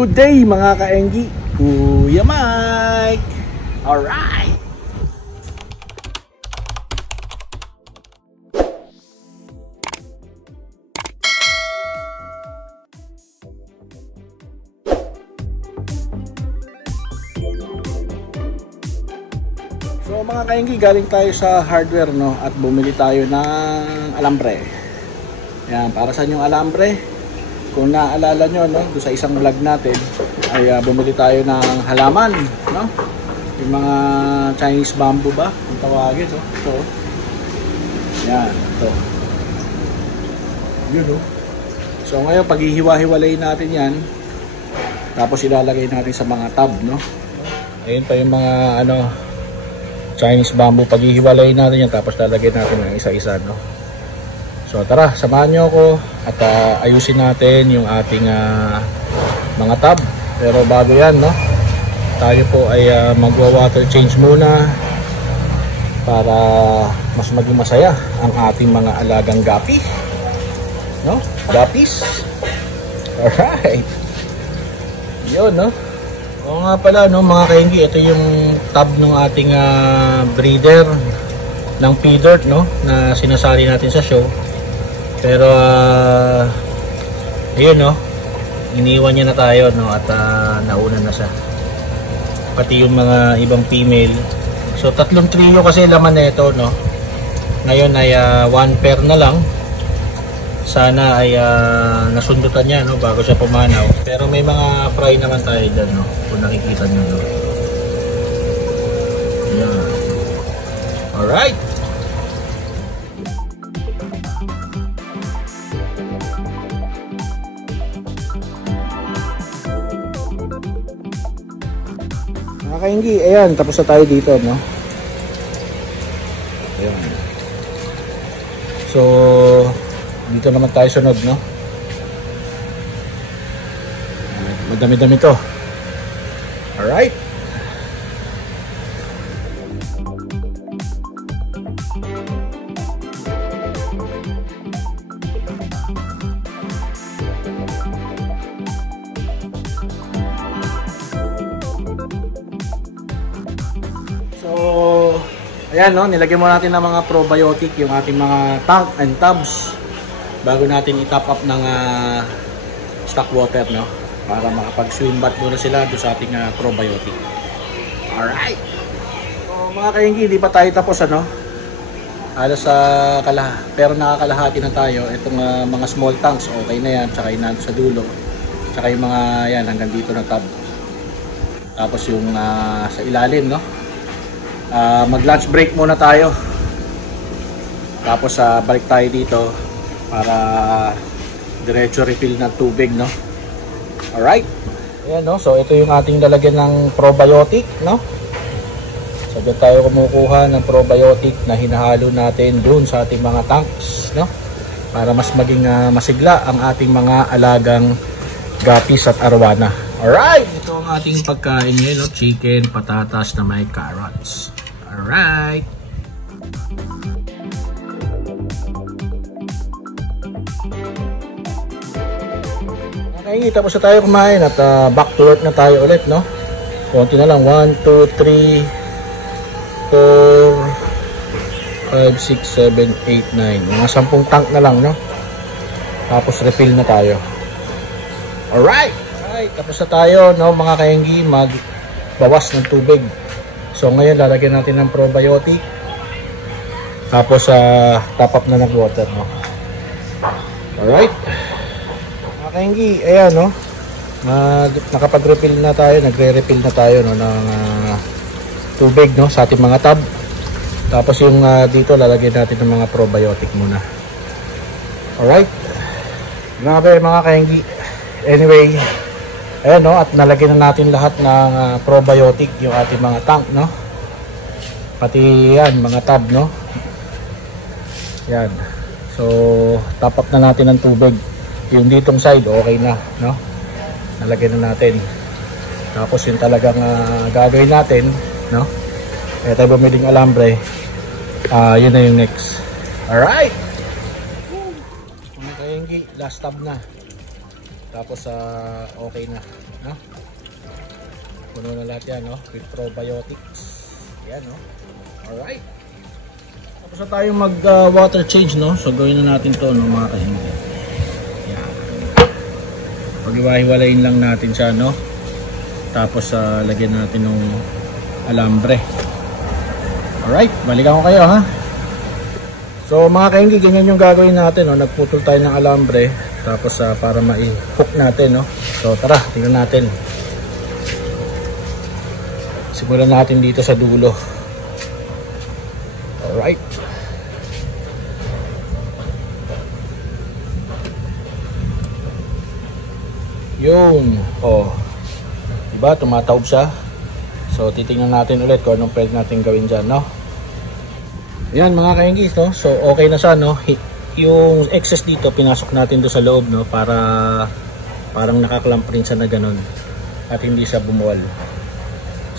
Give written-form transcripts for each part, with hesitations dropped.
Good day mga ka-Engi, Kuya Mike. Alright. So mga ka-Engi, galing tayo sa hardware, no, at bumili tayo ng alambre. Yan, para saan yung alambre? Kung naaalala nyo, no, doon sa isang vlog natin ay bumili tayo ng halaman, no? Yung mga Chinese bamboo ba ang tawagin, no? Ito. Yan, ito. Yun, no? So ngayon paghihiwa-hiwalay natin yan, tapos ilalagay natin sa mga tub, no? Ayun pa yung mga Chinese bamboo, paghihiwalay natin yan, tapos lalagay natin ng isa-isa, no? So tara, samahan nyo ako at ayusin natin yung ating mga tub. Pero bago yan, no, tayo po ay magwa-water change muna para mas maging masaya ang ating mga alagang gapi, no? Gapis. Alright. Yun, no? O nga pala, no, mga ka-Engi, ito yung tub ng ating breeder ng P-Dirt, no, na sinasali natin sa show. Pero ayun, no, iniwan niya na tayo, no, at nauna na siya, pati yung mga ibang female. So tatlong trio kasi laman na ito, no. Ngayon ay 1 pair na lang. Sana ay nasundutan niya, no, bago siya pumanaw. Pero may mga fry naman tayo dyan, no, kung nakikita nyo, no. Ayan. Alright. Mga ka-Engi, ayan, tapos na tayo dito, no? Ayan. So, dito naman tayo sunod, no? Madami-dami to. Alright. Ayan, no, nilagyan mo natin ng mga probiotic yung ating mga tank and tubs bago natin i-top up ng stock water, no, para makapag-swim bath muna sila doon sa ating probiotic. Alright. So mga ka-Engi, hindi pa tayo tapos, ano, halos sa pero nakakalahati na tayo. Itong mga small tanks, okay na yan, tsaka yung sa dulo, tsaka yung mga yan hanggang dito na tub. Tapos yung sa ilalim, no, mag lunch break muna tayo, tapos balik tayo dito para diretso refill ng tubig, no. Alright. Ayan, no, so ito yung ating lalagyan ng probiotic, no. So dyan tayo kumukuha ng probiotic na hinahalo natin dun sa ating mga tanks, no, para mas maging masigla ang ating mga alagang gapis at arwana. Alright, ito ang ating pagkain ngayon, no? Chicken, patatas na may carrots. Alright. Okay, tapos na tayo kumain at back to work na tayo ulit, no? Konti na lang. 1, 2, 3, 4, 5, 6, 7, 8, 9. Mga 10 tank na lang, no? Tapos refill na tayo. Alright. Alright, tapos na tayo, no, mga ka-Engi, magbawas ng tubig. So ngayon lalagyan natin ng probiotic, tapos top up na ng water, no. Alright. Mga ka-Engi, ayan, no, nakapag-refill na tayo, nagre-refill na tayo, no, ng tubig, no, sa ating mga tub. Tapos yung dito lalagyan natin ng mga probiotic muna. Alright. Grabe mga ka-Engi. Anyway, ayan, no, at nalagyan na natin lahat ng probiotic yung ating mga tank, no, pati yan mga tub, no. Yan. So top up na natin ng tubig. Yung ditong side okay na, no, nalagyan na natin. Tapos yung talagang gagawin natin, no, kaya tayo bumiling alambre, yun na yung next. Alright. Mga ka-Engi, last tab na. Tapos okay na, no? Puno na lahat yan, no? With probiotics. Yan, no? Alright. Tapos na tayo mag water change, no? So gawin na natin to, no, mga kahingi. Yan. Pag-iwahiwalayin lang natin siya, no? Tapos lagyan natin ng alambre. Alright, balikan ko kayo, ha? So mga kahingi, ganyan yung gagawin natin, no? Nagputol tayo ng alambre. Tapos para ma-hook natin, no? So tara, tingnan natin. Simulan natin dito sa dulo. Alright. Yun. Oh. Diba? Tumataob siya. So titingnan natin ulit kung anong pwede natin gawin dyan, no? Yan mga kainggis, no? So okay na siya, no? Yung excess dito pinasok natin do sa loob, no? Para parang nakaklamp rin siya na ganun. At hindi siya bumuwal.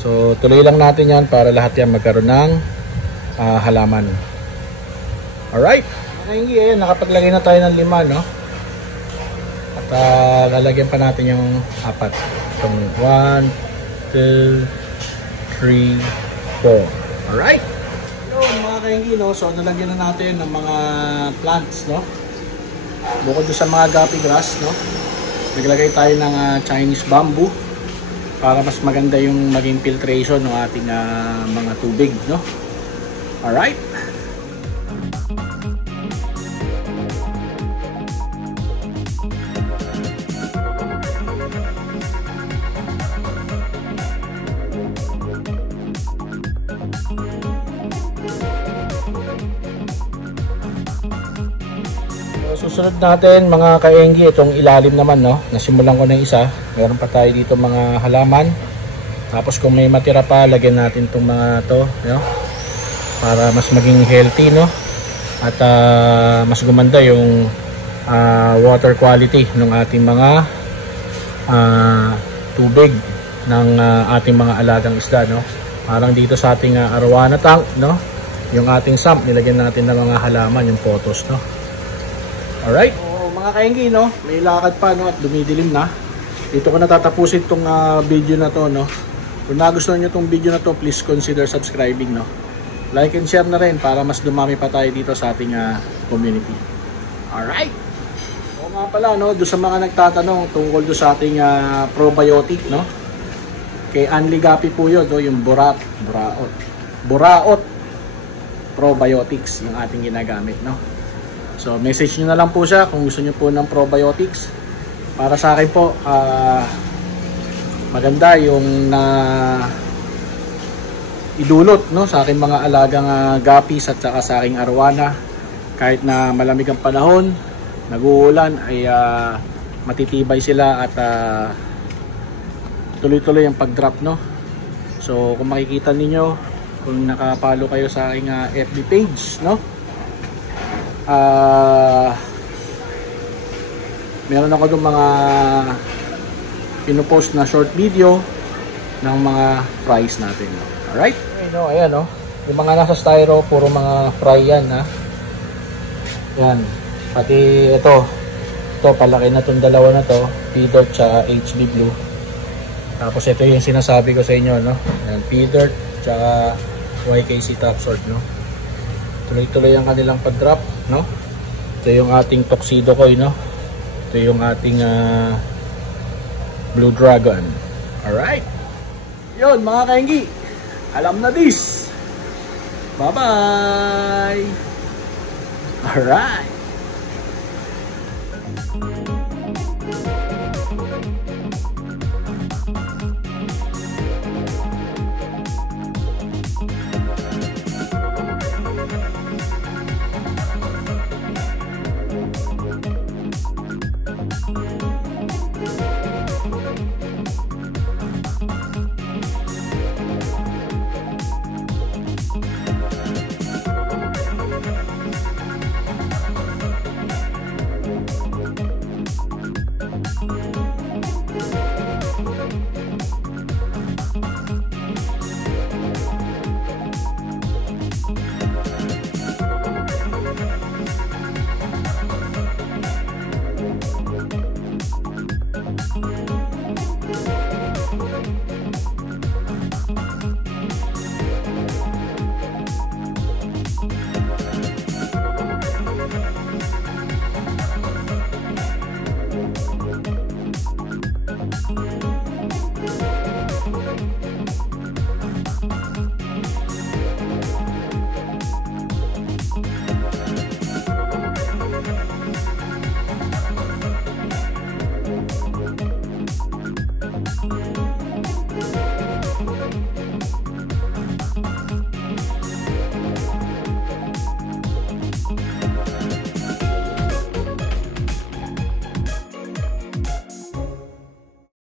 So tuloy lang natin yan para lahat yan magkaroon ng halaman. Alright. Mga kainggis, ayan, nakapaglagay na tayo ng 5, no? At lalagyan pa natin yung 4. Itong 1, 2, 3, 4. Alright. So mga kainggis, no? So nalagyan na natin ng mga plants, no? Bukod sa mga guppy grass, no? Naglagay tayo ng Chinese bamboo para mas maganda yung maging filtration ng ating mga tubig, no? Alright. Susunod natin mga kaenggi, itong ilalim naman, no? Nasimulan ko na isa. Meron pa tayo dito mga halaman. Tapos kung may matira pa, lagyan natin itong mga to, no? Para mas maging healthy, no? At mas gumanda yung water quality ng ating mga tubig ng ating mga alagang isda, no? Parang dito sa ating arowana tank, no? Yung ating sump, nilagyan natin ng mga halaman, yung photos, no? Alright, mga kainggi, no? May lakad pa, no? At dumidilim na. Dito ko natatapusin itong video na to, no? Kung nagustuhan nyo itong video na to, please consider subscribing, no? Like and share na rin para mas dumami pa tayo dito sa ating community. Alright. O nga pala, no? Doon sa mga nagtatanong tungkol doon sa ating probiotic, no? Kay Anli Gapi po yun, no? Yung Buraot probiotics yung ating ginagamit, no? So message nyo na lang po siya kung gusto nyo po ng probiotics. Para sa akin po, maganda yung idulot, no, sa aking mga alagang guppies at saka sa aking arowana. Kahit na malamig ang panahon, nag-uulan, ay matitibay sila at tuloy-tuloy ang pag-drop, no. So kung makikita ninyo, kung nakapalo kayo sa aking FB page, no, meron ako doon mga pinupost na short video ng mga fries natin, no? Alright? No, ayan, no? Yung mga nasa styro, puro mga fry yan, ha? Yan. Pati ito palaki na itong dalawa na to, P-Dirt tsaka HB Blue. Tapos ito yung sinasabi ko sa inyo, no? Yan, P-Dirt tsaka YKC Top Sword, no? Tuloy-tuloy ang kanilang pag-drop, no? Ito yung ating Tuxedo Koi, no? Ito yung ating Blue Dragon. Alright. Yun, mga kainggi. Alam na this. Bye-bye. Alright.